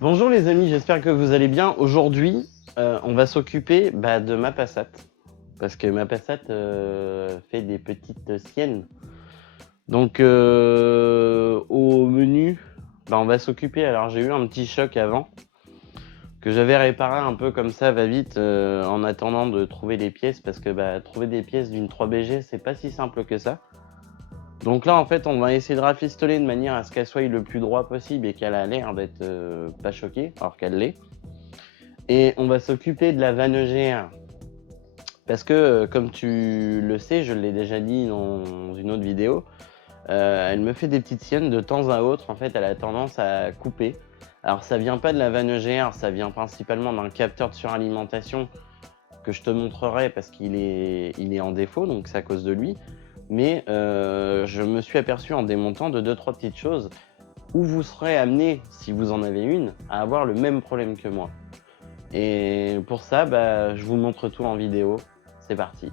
Bonjour les amis, j'espère que vous allez bien. Aujourd'hui, on va s'occuper de ma Passat. Parce que ma Passat fait des petites siennes. Donc au menu, on va s'occuper. Alors j'ai eu un petit choc avant, que j'avais réparé un peu comme ça, va-vite, en attendant de trouver les pièces. Parce que trouver des pièces d'une 3BG, c'est pas si simple que ça. Donc là, en fait, on va essayer de rafistoler de manière à ce qu'elle soit le plus droit possible et qu'elle a l'air d'être pas choquée, alors qu'elle l'est. Et on va s'occuper de la vanne EGR. Parce que, comme tu le sais, je l'ai déjà dit dans une autre vidéo, elle me fait des petites siennes de temps à autre. En fait, elle a tendance à couper. Alors, ça vient pas de la vanne EGR, ça vient principalement d'un capteur de suralimentation que je te montrerai parce qu'il est en défaut, donc c'est à cause de lui. Mais je me suis aperçu en démontant de 2-3 petites choses où vous serez amené, si vous en avez une, à avoir le même problème que moi. Et pour ça, je vous montre tout en vidéo. C'est parti.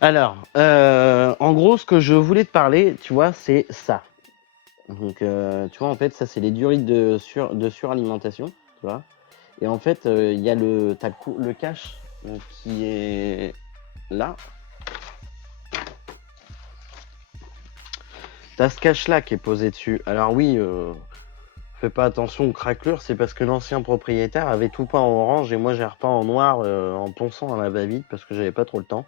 Alors, en gros, ce que je voulais te parler, tu vois, c'est ça. Donc, tu vois, en fait, ça, c'est les durites de suralimentation, tu vois. Et en fait, il y a le cache qui est là. T'as ce cache-là qui est posé dessus. Alors oui, fais pas attention aux craquelures, c'est parce que l'ancien propriétaire avait tout peint en orange et moi j'ai repeint en noir en ponçant à la va-vite parce que j'avais pas trop le temps.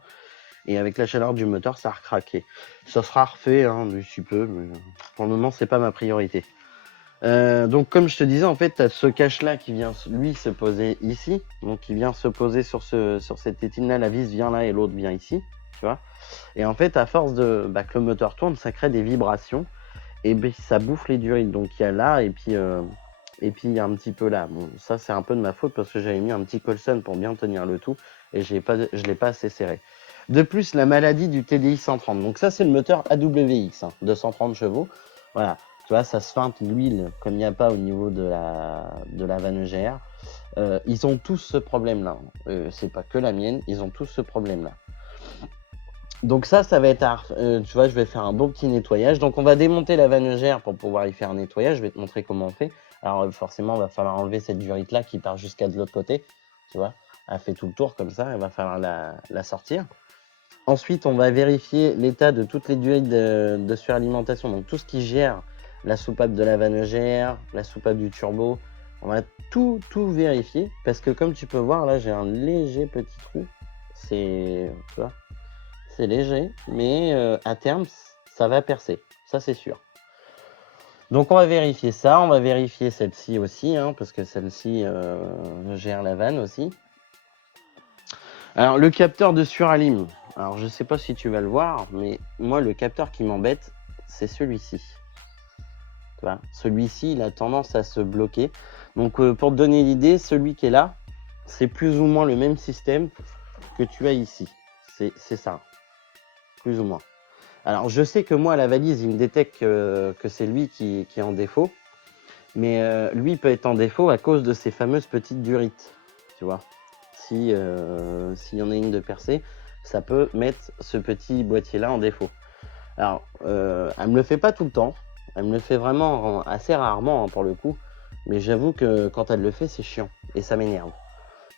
Et avec la chaleur du moteur, ça a recraqué. Ça sera refait d'ici peu, mais pour le moment, c'est pas ma priorité. Donc, comme je te disais, en fait, tu as ce cache-là qui vient, lui, se poser ici. Donc, il vient se poser sur cette tétine-là. La vis vient là et l'autre vient ici, tu vois. Et en fait, à force que le moteur tourne, ça crée des vibrations et ça bouffe les durites. Donc, il y a là et puis il y a un petit peu là. Bon, ça, c'est un peu de ma faute parce que j'avais mis un petit Colson pour bien tenir le tout et je l'ai pas assez serré. De plus, la maladie du TDI 130. Donc ça, c'est le moteur AWX, 230 chevaux. Voilà, tu vois, ça se feinte l'huile comme il n'y a pas au niveau de la vanne EGR. Ils ont tous ce problème-là. C'est pas que la mienne, ils ont tous ce problème-là. Donc ça va être, tu vois, je vais faire un beau petit nettoyage. Donc on va démonter la vanne EGR pour pouvoir y faire un nettoyage. Je vais te montrer comment on fait. Alors forcément, il va falloir enlever cette durite-là qui part jusqu'à de l'autre côté. Tu vois, elle fait tout le tour comme ça, il va falloir la sortir. Ensuite, on va vérifier l'état de toutes les durites de suralimentation, donc tout ce qui gère la soupape de la vanne EGR, la soupape du turbo. On va tout vérifier parce que comme tu peux voir, là, j'ai un léger petit trou. C'est léger, mais à terme, ça va percer. Ça, c'est sûr. Donc, on va vérifier ça. On va vérifier celle-ci aussi, parce que celle-ci gère la vanne aussi. Alors, le capteur de suralim. Alors, je sais pas si tu vas le voir, mais moi, le capteur qui m'embête, c'est celui-ci. Tu vois, celui-ci, il a tendance à se bloquer. Donc, pour te donner l'idée, celui qui est là, c'est plus ou moins le même système que tu as ici. C'est ça, plus ou moins. Alors, je sais que moi, à la valise, il me détecte que c'est lui qui est en défaut. Mais lui, il peut être en défaut à cause de ces fameuses petites durites, tu vois. S'il y en a une de percée, ça peut mettre ce petit boîtier-là en défaut. Alors, elle me le fait pas tout le temps. Elle me le fait vraiment assez rarement pour le coup. Mais j'avoue que quand elle le fait, c'est chiant et ça m'énerve.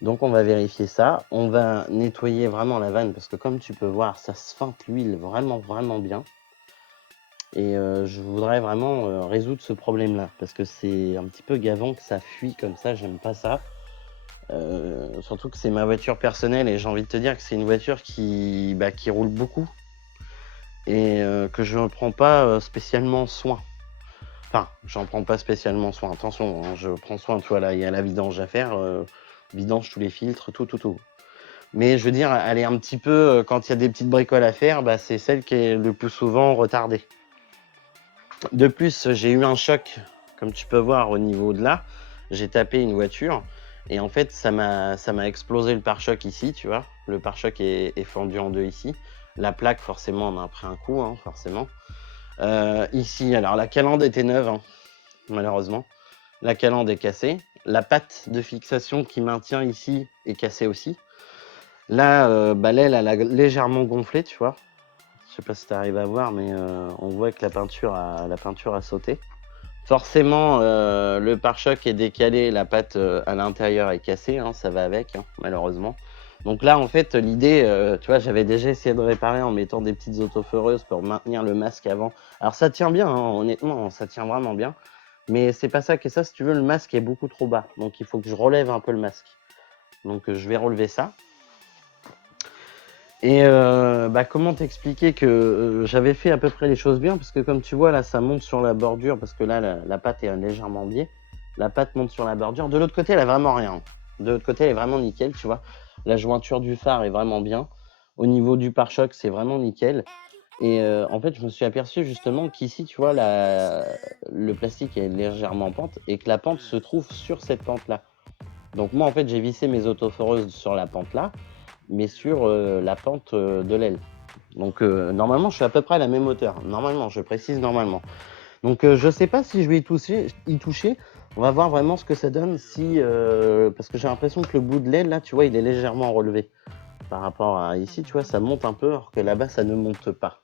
Donc on va vérifier ça. On va nettoyer vraiment la vanne parce que comme tu peux voir, ça se feinte l'huile vraiment bien. Et je voudrais vraiment résoudre ce problème-là parce que c'est un petit peu gavant que ça fuit comme ça. J'aime pas ça. Surtout que c'est ma voiture personnelle et j'ai envie de te dire que c'est une voiture qui roule beaucoup et que je ne prends pas spécialement soin. Enfin, j'en prends pas spécialement soin. Attention, je prends soin, tu vois, là, il y a la vidange à faire. Vidange tous les filtres, tout. Mais je veux dire, elle est un petit peu, quand il y a des petites bricoles à faire, c'est celle qui est le plus souvent retardée. De plus, j'ai eu un choc, comme tu peux voir au niveau de là. J'ai tapé une voiture et en fait, ça m'a explosé le pare-choc ici, tu vois. Le pare-choc est fendu en deux ici. La plaque, forcément, on a pris un coup, hein, forcément. Ici, alors la calandre était neuve, hein, malheureusement. La calandre est cassée. La patte de fixation qui maintient ici est cassée aussi. Là, l'aile, elle a légèrement gonflé, tu vois. Je sais pas si tu arrives à voir, mais on voit que la peinture a sauté. Forcément, le pare-choc est décalé, la patte à l'intérieur est cassée, hein, ça va avec, hein, malheureusement. Donc là, en fait, l'idée, tu vois, j'avais déjà essayé de réparer en mettant des petites autoforeuses pour maintenir le masque avant. Alors ça tient bien, hein, honnêtement, ça tient vraiment bien. Mais c'est pas ça que ça, si tu veux, le masque est beaucoup trop bas. Donc il faut que je relève un peu le masque. Donc je vais relever ça. Et comment t'expliquer que j'avais fait à peu près les choses bien, parce que comme tu vois là, ça monte sur la bordure, parce que là, la patte est légèrement biais. La patte monte sur la bordure. De l'autre côté, elle a vraiment rien. De l'autre côté, elle est vraiment nickel, tu vois. La jointure du phare est vraiment bien. Au niveau du pare-choc, c'est vraiment nickel. Et en fait, je me suis aperçu justement qu'ici, tu vois, le plastique est légèrement en pente et que la pente se trouve sur cette pente-là. Donc moi, en fait, j'ai vissé mes autoforeuses sur la pente-là, mais sur la pente de l'aile. Donc normalement, je suis à peu près à la même hauteur. Normalement, je précise normalement. Donc je sais pas si je vais y toucher. On va voir vraiment ce que ça donne si parce que j'ai l'impression que le bout de l'aile là, tu vois, il est légèrement relevé par rapport à ici, tu vois, ça monte un peu, alors que là-bas, ça ne monte pas.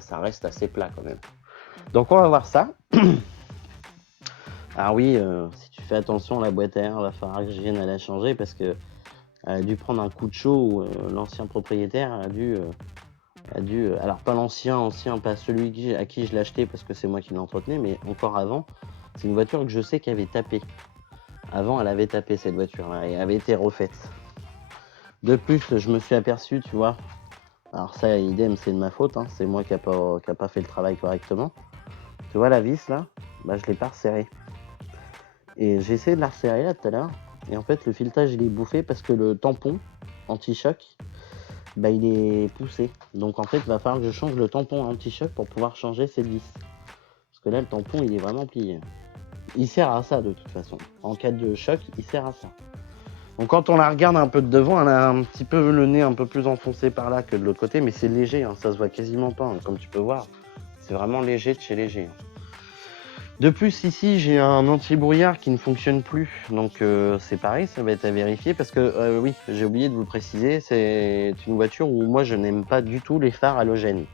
Ça reste assez plat quand même. Donc on va voir ça. Ah oui, si tu fais attention, la boîte à air, va falloir que je vienne à la changer parce que elle a dû prendre un coup de chaud. L'ancien propriétaire a dû, alors pas l'ancien, pas celui à qui je l'ai acheté parce que c'est moi qui l'entretenais, mais encore avant, c'est une voiture que je sais qu'elle avait tapé. Avant, elle avait tapé cette voiture-là et elle avait été refaite. De plus, je me suis aperçu, tu vois, alors ça, idem, c'est de ma faute, hein, c'est moi qui a pas fait le travail correctement. Tu vois la vis là, bah je l'ai pas resserrée. Et j'ai essayé de la resserrer là tout à l'heure, et en fait le filetage il est bouffé parce que le tampon anti-choc, bah il est poussé. Donc en fait il va falloir que je change le tampon anti-choc pour pouvoir changer cette vis. Parce que là le tampon il est vraiment plié. Il sert à ça de toute façon. En cas de choc, il sert à ça. Donc quand on la regarde un peu de devant, elle a un petit peu le nez un peu plus enfoncé par là que de l'autre côté, mais c'est léger, hein, ça se voit quasiment pas, hein, comme tu peux voir. C'est vraiment léger de chez léger. De plus, ici, j'ai un anti-brouillard qui ne fonctionne plus. Donc c'est pareil, ça va être à vérifier parce que oui, j'ai oublié de vous le préciser, c'est une voiture où moi je n'aime pas du tout les phares halogènes.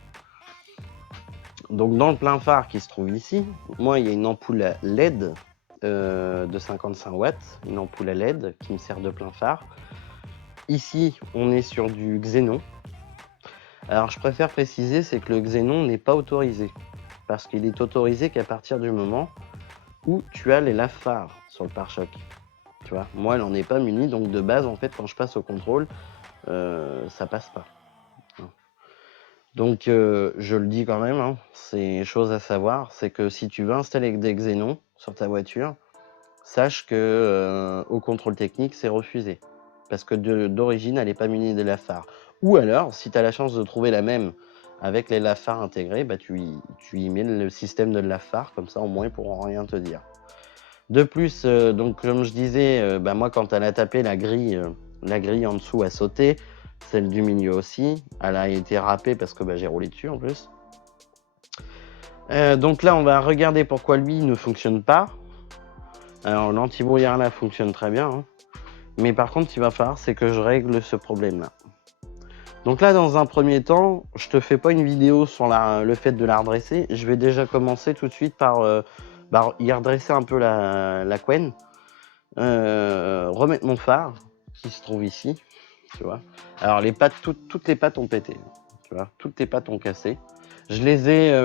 Donc dans le plein phare qui se trouve ici, moi il y a une ampoule LED de 55 watts, une ampoule à LED qui me sert de plein phare. Ici, on est sur du xénon. Alors je préfère préciser, c'est que le xénon n'est pas autorisé parce qu'il est autorisé qu'à partir du moment où tu as les lave-phares sur le pare-choc. Tu vois, moi, elle n'en est pas munie, donc de base, en fait, quand je passe au contrôle, ça passe pas. Donc, je le dis quand même, hein, c'est chose à savoir, c'est que si tu veux installer des xénons sur ta voiture, sache que au contrôle technique, c'est refusé. Parce que d'origine, elle n'est pas munie de lave-phares. Ou alors, si tu as la chance de trouver la même avec les lave-phares intégrés, bah, tu y mets le système de lave-phares, comme ça, au moins, ils pourront rien te dire. De plus, donc comme je disais, moi quand elle a tapé la grille en dessous a sauté, celle du milieu aussi. Elle a été râpée parce que j'ai roulé dessus en plus. Donc là on va regarder pourquoi lui ne fonctionne pas. Alors l'anti-brouillard là fonctionne très bien, hein. Mais par contre il va falloir c'est que je règle ce problème là. Donc là dans un premier temps, je te fais pas une vidéo sur le fait de la redresser. Je vais déjà commencer tout de suite par y redresser un peu la couenne. Remettre mon phare qui se trouve ici, tu vois. Alors les pattes, toutes les pattes ont pété, tu vois, toutes les pattes ont cassé. Je les ai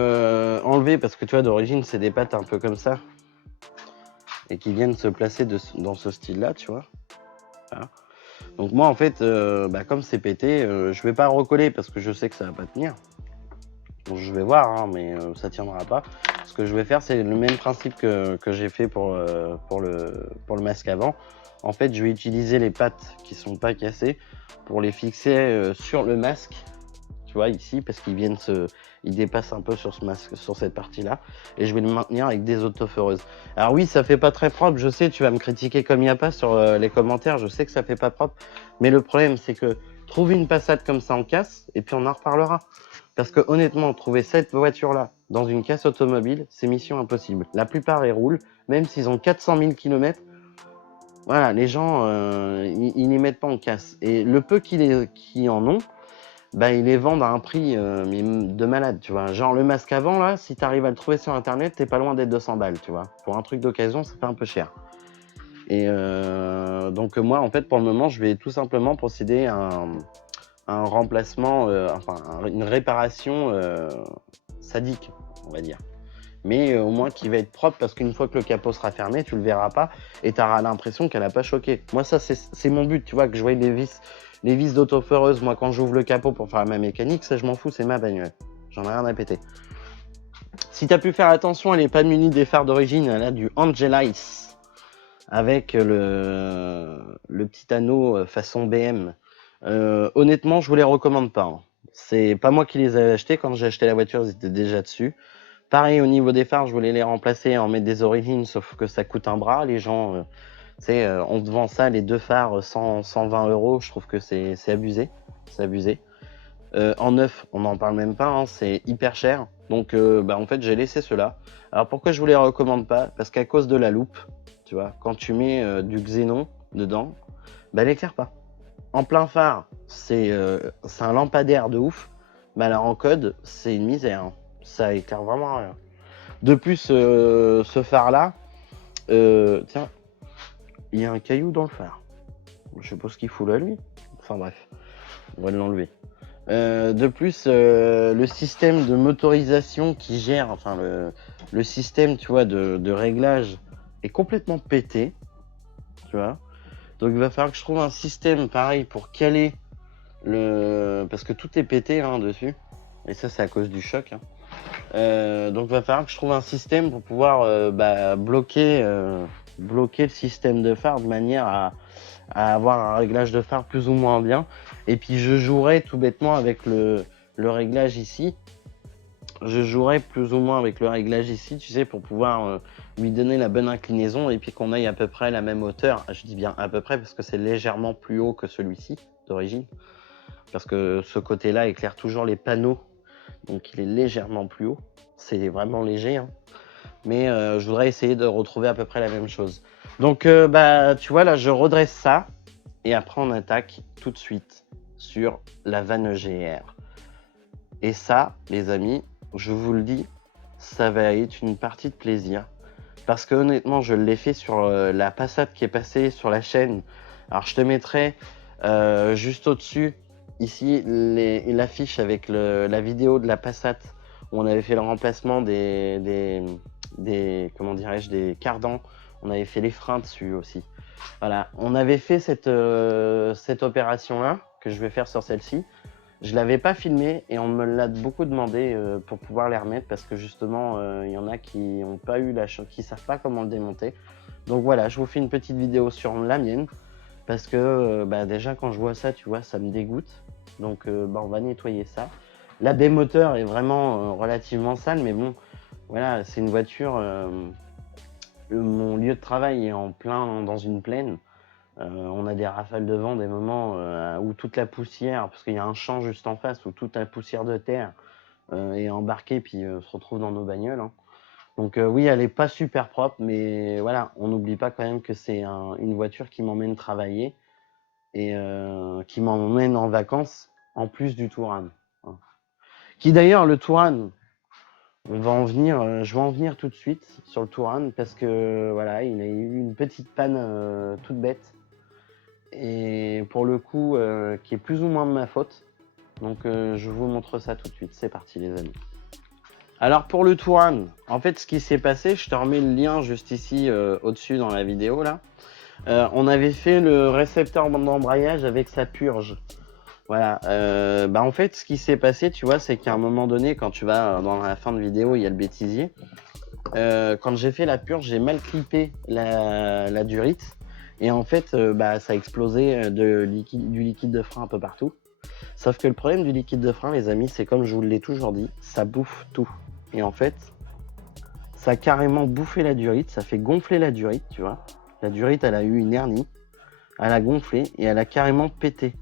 enlevées parce que tu vois d'origine c'est des pattes un peu comme ça et qui viennent se placer dans ce style-là, tu vois. Voilà. Donc moi en fait, comme c'est pété, je vais pas recoller parce que je sais que ça va pas tenir. Donc, je vais voir, hein, mais ça tiendra pas. Ce que je vais faire, c'est le même principe que j'ai fait pour le masque avant. En fait, je vais utiliser les pattes qui sont pas cassées pour les fixer sur le masque, tu vois, ici, parce qu'ils ils dépassent un peu sur ce masque, sur cette partie-là, et je vais le maintenir avec des autoforeuses. Alors oui, ça fait pas très propre, je sais, tu vas me critiquer comme il n'y a pas sur les commentaires, je sais que ça fait pas propre, mais le problème, c'est que trouve une Passat comme ça en casse, et puis on en reparlera. Parce que honnêtement, trouver cette voiture-là dans une casse automobile, c'est mission impossible. La plupart, ils roulent, même s'ils ont 400 000 km. Voilà, les gens, ils les mettent pas en casse. Et le peu qui en ont, bah, ils les vendent à un prix mais de malade, tu vois. Genre le masque avant, là, si tu arrives à le trouver sur Internet, t'es pas loin d'être 200 balles, tu vois. Pour un truc d'occasion, ça fait un peu cher. Et donc moi, en fait, pour le moment, je vais tout simplement procéder à un remplacement, une réparation sadique, on va dire. Mais au moins qui va être propre, parce qu'une fois que le capot sera fermé, tu le verras pas et tu auras l'impression qu'elle n'a pas choqué. Moi, ça, c'est mon but, tu vois, que je voie les vis d'autofeureuse. Moi, quand j'ouvre le capot pour faire ma mécanique, ça, je m'en fous, c'est ma bagnole. J'en ai rien à péter. Si tu as pu faire attention, elle n'est pas munie des phares d'origine, elle a du Angelis avec le petit anneau façon BM. Honnêtement, je vous les recommande pas. Hein. C'est pas moi qui les ai achetés. Quand j'ai acheté la voiture, ils étaient déjà dessus. Pareil, au niveau des phares, je voulais les remplacer en mettre des origines, sauf que ça coûte un bras. Les gens, on te vend ça, les 2 phares, 120 €. Je trouve que c'est abusé. C'est abusé. En neuf, on n'en parle même pas, hein, c'est hyper cher. Donc, en fait, j'ai laissé ceux-là. Alors, pourquoi je vous les recommande pas? Parce qu'à cause de la loupe, tu vois, quand tu mets du xénon dedans, elle éclaire pas. En plein phare, c'est un lampadaire de ouf. Mais alors en code, c'est une misère. Hein. Ça éclaire vraiment rien. De plus, ce phare-là, tiens, il y a un caillou dans le phare. Je sais pas ce qu'il fout là, lui. Enfin bref, on va l'enlever. De plus, le système de motorisation qui gère, enfin le système, tu vois, de réglage est complètement pété, tu vois. Donc il va falloir que je trouve un système pareil pour caler parce que tout est pété hein, dessus. Et ça, c'est à cause du choc. Hein. Donc il va falloir que je trouve un système pour pouvoir bloquer le système de phare de manière à avoir un réglage de phare plus ou moins bien. Et puis je jouerai tout bêtement avec le réglage ici. Je jouerai plus ou moins avec le réglage ici, tu sais, pour pouvoir lui donner la bonne inclinaison et puis qu'on aille à peu près la même hauteur. Je dis bien à peu près parce que c'est légèrement plus haut que celui-ci d'origine. Parce que ce côté-là éclaire toujours les panneaux. Donc il est légèrement plus haut. C'est vraiment léger. Hein. Mais je voudrais essayer de retrouver à peu près la même chose. Donc tu vois là, je redresse ça. Et après on attaque tout de suite sur la vanne GR. Et ça, les amis, je vous le dis, ça va être une partie de plaisir. Parce que honnêtement, je l'ai fait sur la Passat qui est passée sur la chaîne. Alors je te mettrai juste au-dessus, ici, l'affiche avec la vidéo de la Passat où on avait fait le remplacement des comment dirais-je, des cardans. On avait fait les freins dessus aussi. Voilà, on avait fait cette opération-là, que je vais faire sur celle-ci. Je l'avais pas filmé et on me l'a beaucoup demandé pour pouvoir les remettre parce que justement, il y en a qui n'ont pas eu la chance, qui savent pas comment le démonter. Donc voilà, je vous fais une petite vidéo sur la mienne parce que déjà quand je vois ça, tu vois, ça me dégoûte. Donc on va nettoyer ça. La baie moteur est vraiment relativement sale, mais bon, voilà, c'est une voiture. Mon lieu de travail est en plein dans une plaine. On a des rafales de vent, des moments où toute la poussière, parce qu'il y a un champ juste en face, où toute la poussière de terre est embarquée puis se retrouve dans nos bagnoles. Hein. Donc oui, elle est pas super propre, mais voilà, on n'oublie pas quand même que c'est une voiture qui m'emmène travailler et qui m'emmène en vacances, en plus du Touran. Hein. Qui d'ailleurs, le Touran, je vais en venir tout de suite sur le Touran, parce que voilà, il a eu une petite panne toute bête. Et pour le coup, qui est plus ou moins de ma faute. Donc je vous montre ça tout de suite. C'est parti les amis. Alors pour le Touran, en fait ce qui s'est passé, je te remets le lien juste ici au-dessus dans la vidéo là. On avait fait le récepteur d'embrayage avec sa purge. Voilà. En fait ce qui s'est passé, tu vois, c'est qu'à un moment donné, quand tu vas dans la fin de vidéo, il y a le bêtisier. Quand j'ai fait la purge, j'ai mal clippé la durite. Et en fait, ça a explosé du liquide de frein un peu partout. Sauf que le problème du liquide de frein, les amis, c'est comme je vous l'ai toujours dit, ça bouffe tout. Et en fait, ça a carrément bouffé la durite, ça fait gonfler la durite, tu vois. La durite, elle a eu une hernie, elle a gonflé et elle a carrément pété.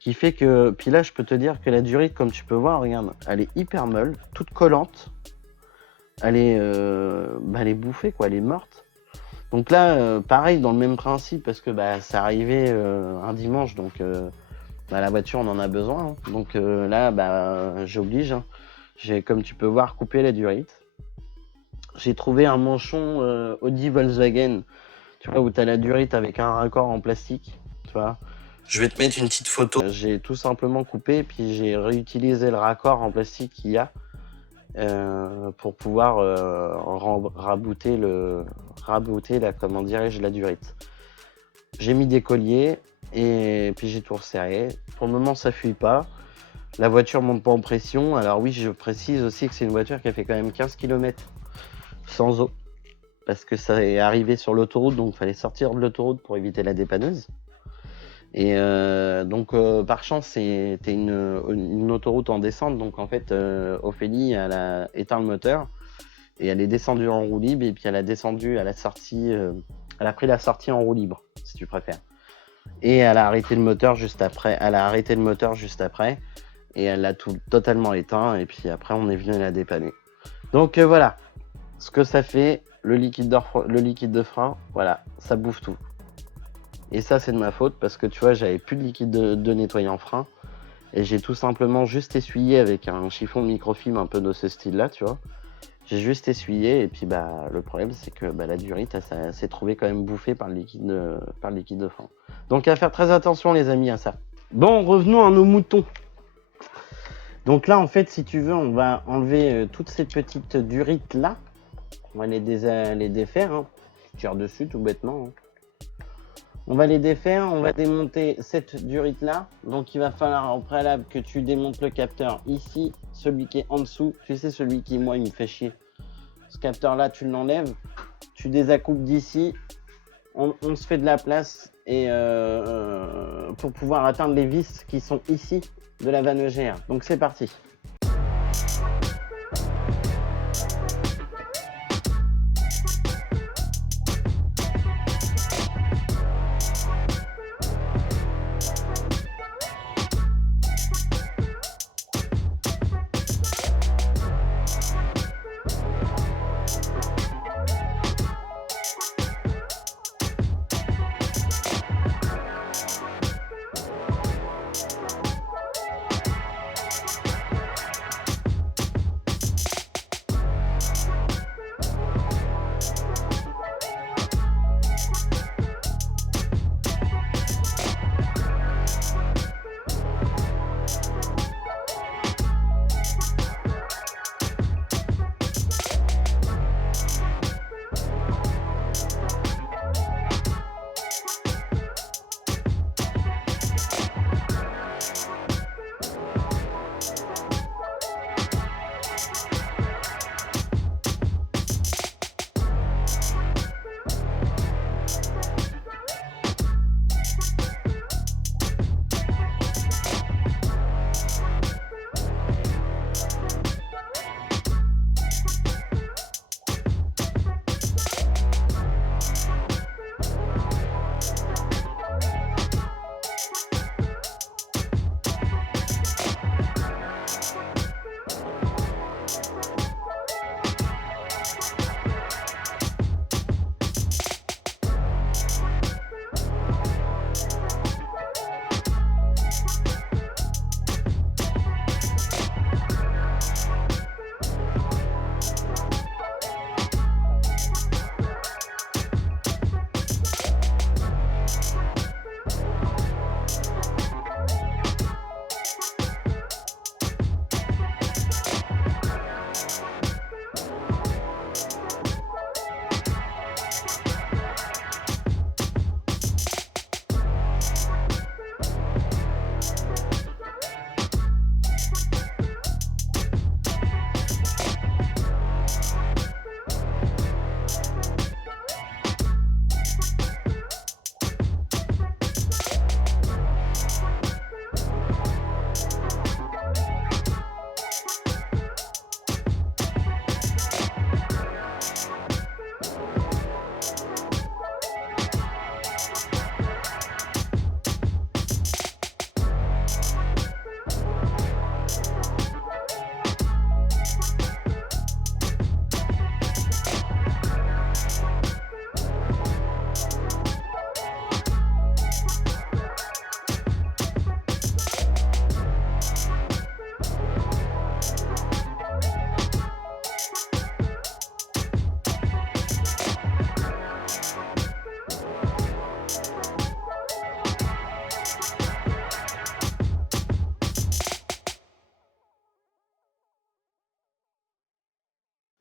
Qui fait que, puis là, je peux te dire que la durite, comme tu peux voir, regarde, elle est hyper molle, toute collante. Elle est bouffée, quoi, elle est morte. Donc là, pareil, dans le même principe, parce que ça arrivait un dimanche, donc la voiture, on en a besoin. Hein. Donc là, j'oblige. Hein. J'ai, comme tu peux voir, coupé la durite. J'ai trouvé un manchon Audi Volkswagen, tu vois, où tu as la durite avec un raccord en plastique, tu vois. Je vais te mettre une petite photo. J'ai tout simplement coupé, puis j'ai réutilisé le raccord en plastique qu'il y a pour pouvoir rabouter comment dirais-je, la durite. J'ai mis des colliers et puis j'ai tout resserré. Pour le moment, ça fuit pas. La voiture monte pas en pression. Alors oui, je précise aussi que c'est une voiture qui a fait quand même 15 km sans eau. Parce que ça est arrivé sur l'autoroute, donc il fallait sortir de l'autoroute pour éviter la dépanneuse. Et donc par chance, c'était une autoroute en descente. Donc en fait, Ophélie, elle a éteint le moteur. Et elle est descendue en roue libre. Et puis elle a descendu à la sortie. Elle a pris la sortie en roue libre, si tu préfères. Et elle a arrêté le moteur juste après. Et elle l'a totalement éteint. Et puis après, on est venu la dépanner. Donc voilà. Ce que ça fait, le liquide de frein, voilà, ça bouffe tout. Et ça, c'est de ma faute parce que tu vois, j'avais plus de liquide de nettoyant frein. Et j'ai tout simplement juste essuyé avec un chiffon de microfilm un peu de ce style-là, tu vois. J'ai juste essuyé et puis le problème c'est que la durite ça s'est trouvée quand même bouffée par le liquide de frein. Donc à faire très attention les amis à ça. Bon, revenons à nos moutons. Donc là en fait si tu veux on va enlever toutes ces petites durites là. On va les défaire. Hein. Je tire dessus tout bêtement. Hein. On va les défaire, on va démonter cette durite là. Donc il va falloir au préalable que tu démontes le capteur ici, celui qui est en dessous. Tu sais celui qui moi il me fait chier. Ce capteur là tu l'enlèves, tu désaccoupes d'ici, on se fait de la place et pour pouvoir atteindre les vis qui sont ici de la vanne EGR. Donc c'est parti.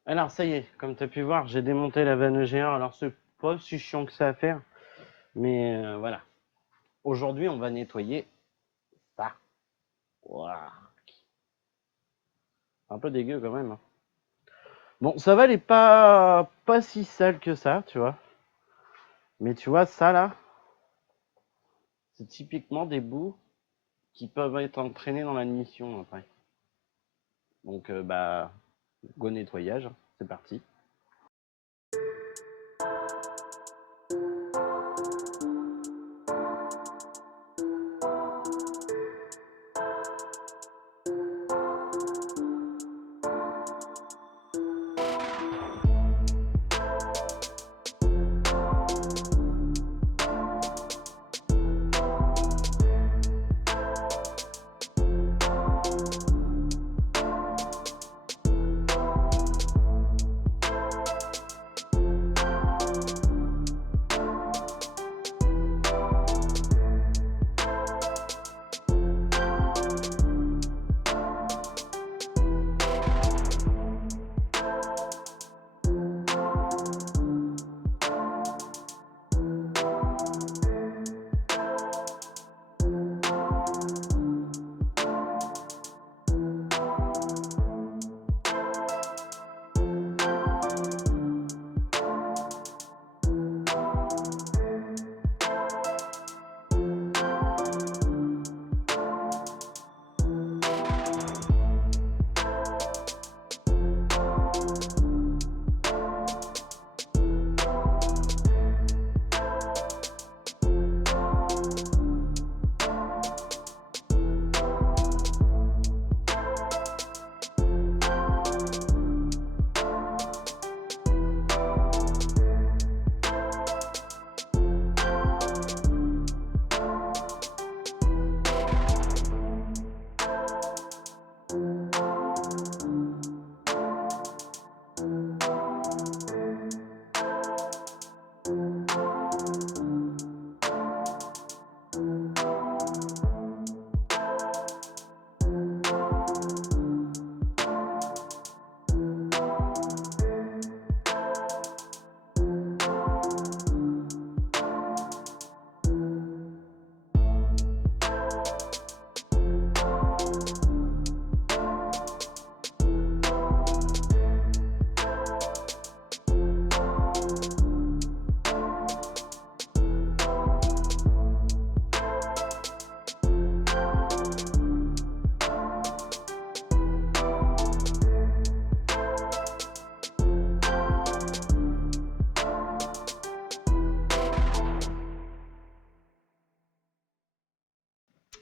Alors ça y est, comme tu as pu voir, j'ai démonté la vanne EG1. Alors c'est pas si chiant que ça à faire, mais voilà. Aujourd'hui, on va nettoyer ça. Ouah. Un peu dégueu quand même, hein. Bon, ça va, elle est pas si sale que ça, tu vois. Mais tu vois, ça là, c'est typiquement des bouts qui peuvent être entraînés dans l'admission après. Donc bah, go nettoyage, c'est parti.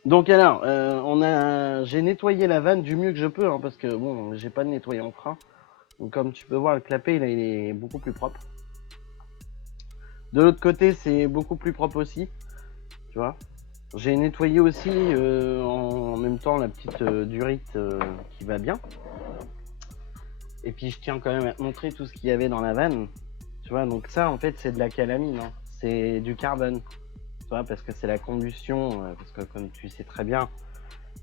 Donc alors, j'ai nettoyé la vanne du mieux que je peux, hein, parce que bon, j'ai pas de nettoyant frein. Donc comme tu peux voir, le clapet, là, il est beaucoup plus propre. De l'autre côté, c'est beaucoup plus propre aussi, tu vois. J'ai nettoyé aussi en même temps la petite durite qui va bien. Et puis je tiens quand même à te montrer tout ce qu'il y avait dans la vanne. Tu vois, donc ça en fait c'est de la calamine, hein. C'est du carbone. Tu vois, parce que c'est la combustion, parce que comme tu sais très bien,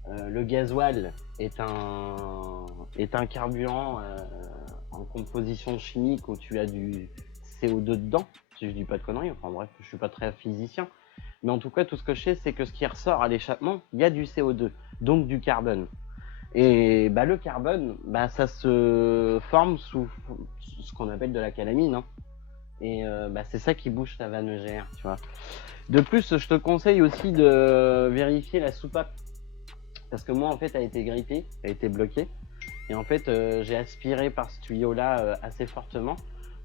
le gasoil est un carburant en composition chimique où tu as du CO2 dedans, si je dis pas de conneries, enfin bref, je suis pas très physicien. Mais en tout cas, tout ce que je sais, c'est que ce qui ressort à l'échappement, il y a du CO2, donc du carbone. Et bah, le carbone, bah, ça se forme sous ce qu'on appelle de la calamine, hein. Et bah, c'est ça qui bouche ta vanne EGR, tu vois. De plus, je te conseille aussi de vérifier la soupape. Parce que moi, en fait, elle a été grippée, elle a été bloquée. Et en fait, j'ai aspiré par ce tuyau-là assez fortement.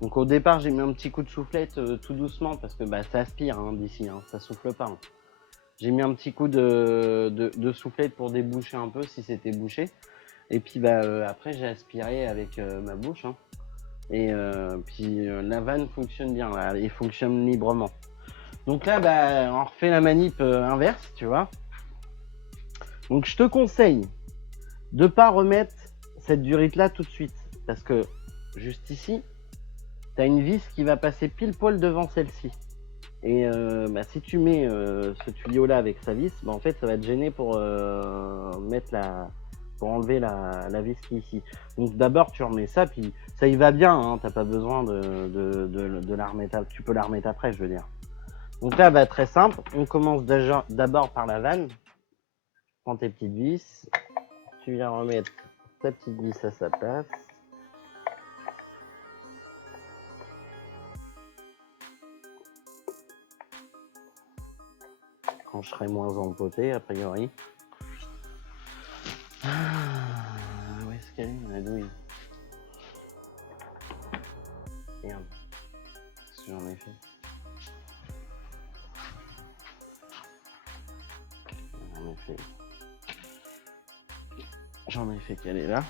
Donc au départ, j'ai mis un petit coup de soufflette tout doucement parce que bah, ça aspire hein, d'ici, hein, ça souffle pas. Hein. J'ai mis un petit coup de soufflette pour déboucher un peu si c'était bouché. Et puis bah, après, j'ai aspiré avec ma bouche. Hein. Et puis la vanne fonctionne bien, là, elle fonctionne librement. Donc là, bah, on refait la manip inverse, tu vois. Donc je te conseille de ne pas remettre cette durite-là tout de suite. Parce que juste ici, tu as une vis qui va passer pile poil devant celle-ci. Et bah, si tu mets ce tuyau-là avec sa vis, bah, en fait, ça va te gêner pour enlever la vis qui est ici. Donc d'abord, tu remets ça, puis Ça y va bien, hein, t'as pas besoin de la remettre. Tu peux la remettre après, je veux dire. Donc là, bah, très simple. On commence d'abord par la vanne. Prends tes petites vis. Tu viens remettre ta petite vis à sa place. Quand je serai moins empoté, a priori. Où est-ce qu'elle est, ma douille? Merde. Qu'est-ce que j'en ai fait? J'en ai fait qu'elle est là.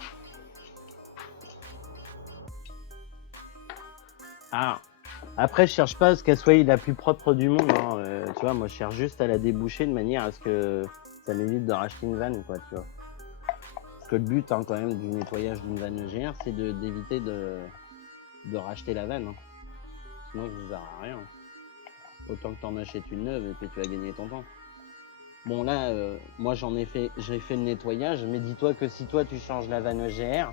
Ah, après, je cherche pas à ce qu'elle soit la plus propre du monde. Hein. Tu vois, moi, je cherche juste à la déboucher de manière à ce que ça m'évite de racheter une vanne, quoi, tu vois. Parce que le but, hein, quand même, du nettoyage d'une vanne EGR, c'est d'éviter de racheter la vanne. Hein. Sinon, ça ne sert à rien. Autant que tu en achètes une neuve et puis tu vas gagner ton temps. Bon, là, moi, j'ai fait le nettoyage, mais dis-toi que si toi, tu changes la vanne EGR,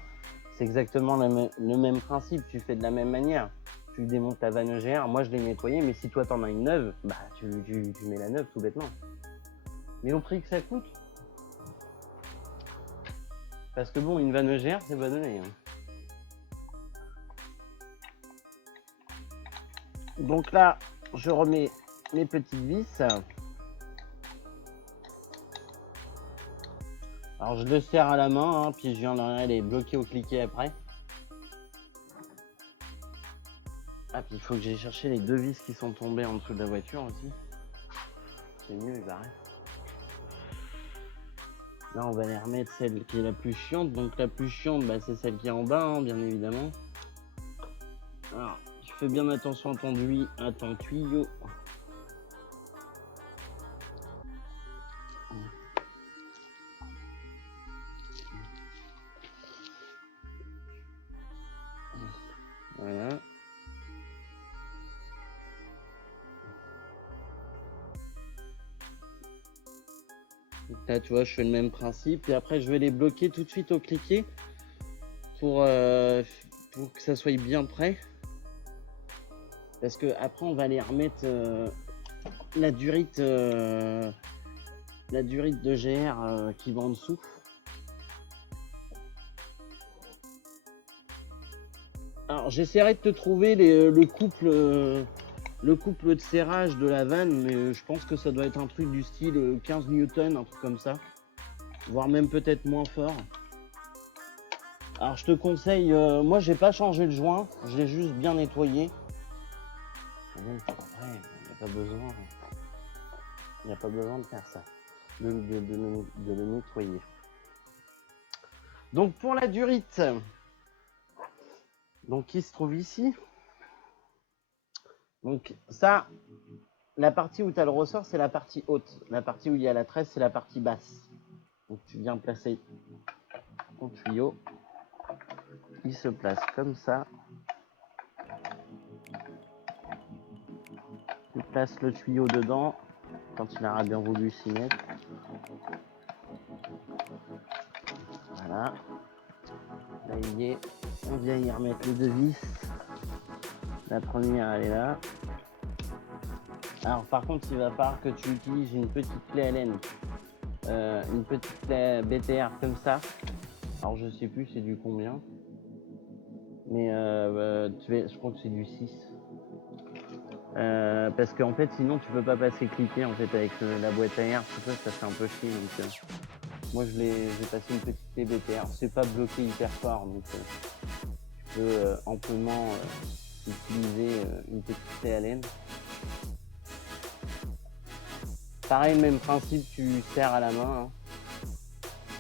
c'est exactement le même principe. Tu fais de la même manière. Tu démontes ta vanne EGR, moi je l'ai nettoyée, mais si toi t'en as une neuve, bah tu mets la neuve tout bêtement. Mais au prix que ça coûte. Parce que bon, une vanne EGR, c'est pas donné. Hein. Donc là, je remets mes petites vis. Alors je le serre à la main, hein, puis je viendrai les bloquer au cliquet après. Ah, puis il faut que j'aille chercher les deux vis qui sont tombées en dessous de la voiture aussi. C'est mieux, il paraît. Là, on va les remettre celle qui est la plus chiante. Donc la plus chiante, bah, c'est celle qui est en bas, hein, bien évidemment. Alors, tu fais bien attention à ton tuyau. Voilà. Là, tu vois, je fais le même principe. Et après, je vais les bloquer tout de suite au cliquet pour que ça soit bien prêt. Parce que après, on va les remettre la durite de GR qui va en dessous. Alors, j'essaierai de te trouver le couple de serrage de la vanne, mais je pense que ça doit être un truc du style 15 newtons, un truc comme ça. Voire même peut-être moins fort. Alors je te conseille, moi j'ai pas changé le joint, je l'ai juste bien nettoyé. Ouais, il n'y a pas besoin de faire ça, de le nettoyer. Donc pour la durite, donc qui se trouve ici. Donc ça, la partie où tu as le ressort, c'est la partie haute. La partie où il y a la tresse, c'est la partie basse. Donc tu viens placer ton tuyau. Il se place comme ça. Tu places le tuyau dedans quand il aura bien voulu s'y mettre. Voilà. Là, il y est. On vient y remettre les deux vis. La première, elle est là. Alors, par contre, il va falloir que tu utilises une petite clé Allen. Une petite clé BTR comme ça. Alors, je sais plus c'est du combien. Mais je crois que c'est du 6. Parce qu'en fait, sinon, tu peux pas passer cliquer en fait, avec la boîte à air. Tout ça, ça fait un peu chier. Donc, moi, j'ai passé une petite clé BTR. C'est pas bloqué hyper fort. Donc, tu peux amplement utiliser une petite clé Allen. Pareil, même principe, tu serres à la main. Hein.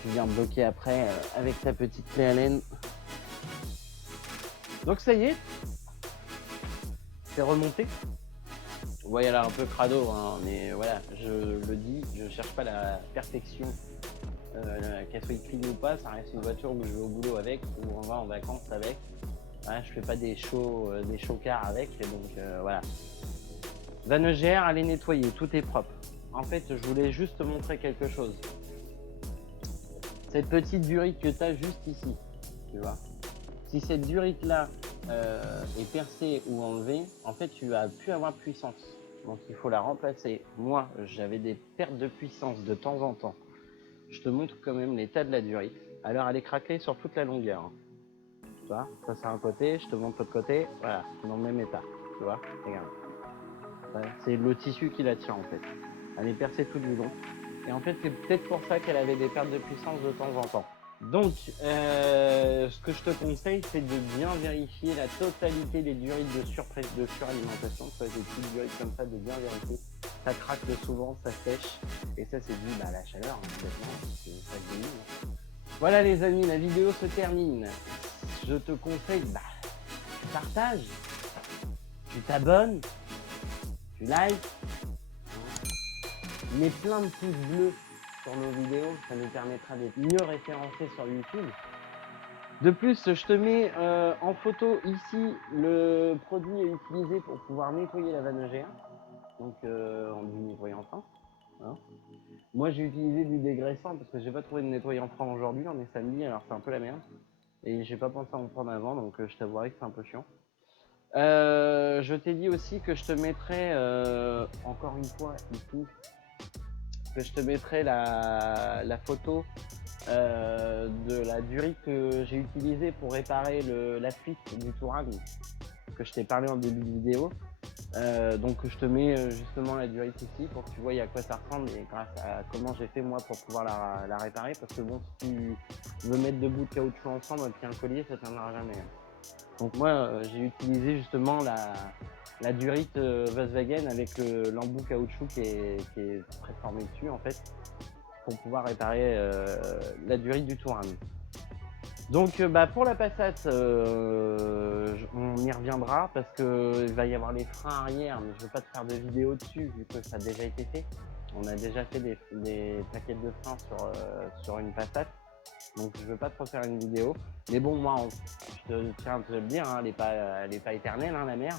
Tu viens bloquer après avec ta petite clé Allen. Donc ça y est, c'est remonté. Ouais, elle a un peu crado, hein, mais voilà, je le dis, je cherche pas la perfection. Qu'elle soit clean ou pas, ça reste une voiture où je vais au boulot avec, ou on va en vacances avec. Voilà, je fais pas des show cars avec, donc voilà. Vanne EGR, elle est nettoyée, tout est propre. En fait, je voulais juste te montrer quelque chose. Cette petite durite que tu as juste ici, tu vois. Si cette durite-là est percée ou enlevée, en fait, tu vas plus avoir de puissance. Donc, il faut la remplacer. Moi, j'avais des pertes de puissance de temps en temps. Je te montre quand même l'état de la durite. Alors, elle est craquelée sur toute la longueur. Tu vois, ça c'est un côté, je te montre l'autre côté. Voilà, c'est dans le même état. Tu vois, regarde. Ouais, c'est le tissu qui la tient en fait. Elle est percée tout du long. Et en fait, c'est peut-être pour ça qu'elle avait des pertes de puissance de temps en temps. Donc, ce que je te conseille, c'est de bien vérifier la totalité des durites de suralimentation. Tu vois, des petites durites comme ça, de bien vérifier. Ça craque souvent, ça sèche. Et ça, c'est dû à la chaleur, ça grille. Voilà les amis, la vidéo se termine. Je te conseille, tu partages, tu t'abonnes, tu likes, mets plein de pouces bleus sur nos vidéos, ça nous permettra d'être mieux référencés sur YouTube. De plus, je te mets en photo ici le produit à utiliser pour pouvoir nettoyer la vanne EGR, donc en du nettoyant fin. Hein. Moi j'ai utilisé du dégraissant parce que j'ai pas trouvé de nettoyant franc aujourd'hui, on est samedi alors c'est un peu la merde. Et j'ai pas pensé à en prendre avant, donc je t'avouerai que c'est un peu chiant. Je t'ai dit aussi que je te mettrai, encore une fois ici, que je te mettrai la photo de la durite que j'ai utilisée pour réparer la fuite du Touran, que je t'ai parlé en début de vidéo. Donc je te mets justement la durite ici pour que tu vois à quoi ça ressemble et grâce à comment j'ai fait moi pour pouvoir la réparer, parce que bon, si tu veux mettre deux bouts de caoutchouc ensemble avec un collier, ça tiendra jamais. Donc moi j'ai utilisé justement la durite Volkswagen avec l'embout caoutchouc qui est préformé dessus en fait, pour pouvoir réparer la durite du Touran. Donc pour la Passat, on y reviendra parce qu'il va y avoir les freins arrière, mais je ne veux pas te faire de vidéo dessus vu que ça a déjà été fait. On a déjà fait des plaquettes de freins sur une Passat, donc je ne veux pas te refaire une vidéo. Mais bon, moi, je tiens à te le dire, hein, elle n'est pas éternelle, hein, la mer.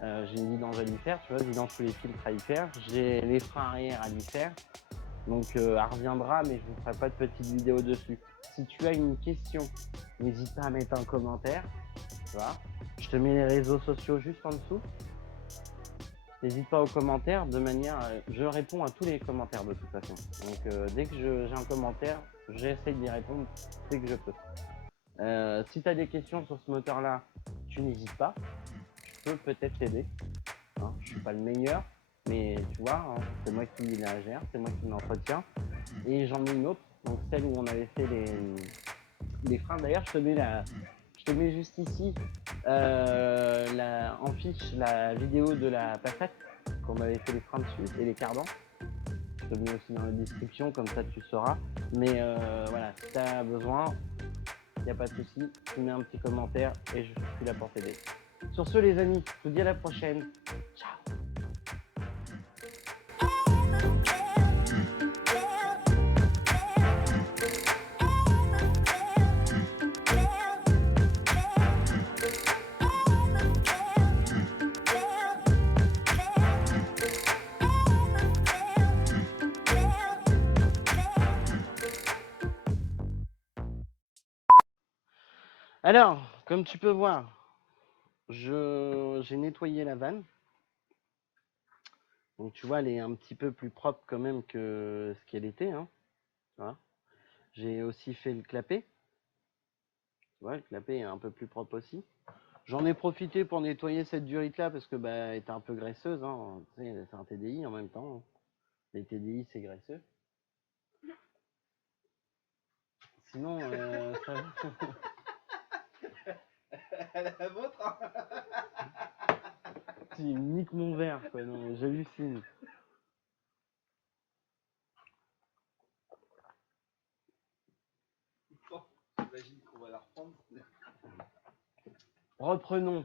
J'ai une vidange à lui faire, tu vois, vidange tous les filtres à lui faire. J'ai les freins arrière à lui faire. Donc elle reviendra, mais je ne vous ferai pas de petite vidéo dessus. Si tu as une question, n'hésite pas à mettre un commentaire. Tu vois, je te mets les réseaux sociaux juste en dessous. N'hésite pas aux commentaires, de manière, je réponds à tous les commentaires de toute façon. Donc dès que j'ai un commentaire, j'essaie d'y répondre dès que je peux. Si tu as des questions sur ce moteur-là, tu n'hésites pas. Je peux peut-être t'aider. Hein, je suis pas le meilleur, mais tu vois, hein, c'est moi qui la gère, c'est moi qui l'entretiens. Et j'en ai une autre, donc celle où on avait fait les freins. D'ailleurs, je te mets juste ici en fiche la vidéo de la Passat qu'on avait fait les freins dessus et les cardans. Je te mets aussi dans la description, comme ça tu sauras. Mais voilà, si tu as besoin, il n'y a pas de souci, tu mets un petit commentaire et je suis là pour t'aider. Sur ce les amis, je vous dis à la prochaine. Ciao. Alors, comme tu peux voir, j'ai nettoyé la vanne. Donc tu vois, elle est un petit peu plus propre quand même que ce qu'elle était. Hein. Voilà. J'ai aussi fait le clapet. Tu vois, le clapet est un peu plus propre aussi. J'en ai profité pour nettoyer cette durite là parce que elle était un peu graisseuse. Hein. Tu sais, c'est un TDI en même temps. Hein. Les TDI c'est graisseux. Sinon, ça va. La vôtre hein. Tu niques mon verre, quoi. Non, j'hallucine. J'imagine qu'on va la reprendre. Reprenons.